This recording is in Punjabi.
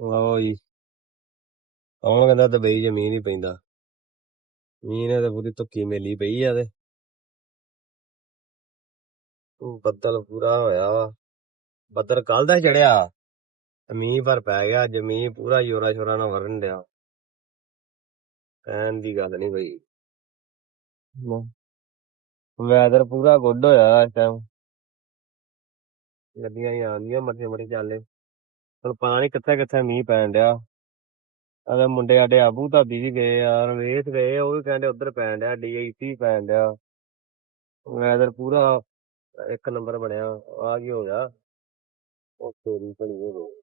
ਲਓ ਜੀ, ਕੌਣ ਕਹਿੰਦਾ ਦੁਬਈ ਚ ਮੀਂਹ ਨੀ ਪੈਂਦਾ। ਮੀਂਹ ਨੇ ਤਾਂ ਪੂਰੀ ਧੁੱਕੀ ਮੇਲੀ ਪਈ ਆ ਤੇ ਬੱਦਲ ਪੂਰਾ ਹੋਇਆ ਵਾ। ਬੱਦਲ ਕੱਲ ਦਾ ਚੜਿਆ, ਮੀਂਹ ਪਰ ਪੈ ਗਿਆ ਅੱਜ। ਮੀਂਹ ਪੂਰਾ ਜ਼ੋਰਾਂ ਸ਼ੋਰਾਂ ਨਾਲ ਵਰਨ ਡਿਆ, ਕਹਿਣ ਦੀ ਗੱਲ ਨੀ ਕੋਈ। ਵੈਦਰ ਪੂਰਾ ਗੁੱਡ ਹੋਇਆ ਇਸ ਟਾਈਮ, ਗੱਡੀਆਂ ਹੀ ਆਉਂਦੀਆਂ ਮੱਠੇ ਮੱਠੇ ਚੱਲੇ। ਹੁਣ ਪਤਾ ਨੀ ਕਿੱਥੇ ਕਿੱਥੇ ਮੀਂਹ ਪੈਣ ਡਿਆ। ਅਗਰ ਮੁੰਡੇ ਸਾਡੇ ਆਬੂ ਧਾਬੀ ਵੀ ਗਏ ਆ, ਰਵੇਸ਼ ਗਏ, ਉਹ ਵੀ ਕਹਿੰਦੇ ਉੱਧਰ ਪੈਣ ਡਿਆ, DIC ਪੈਣ ਡਿਆ। ਵੈਦਰ ਪੂਰਾ ਇੱਕ ਨੰਬਰ ਬਣਿਆ। ਆ ਕੀ ਹੋ ਗਿਆ, ਉਹ ਤੇਰੀ ਭਲੀ ਹੋ ਗਈ।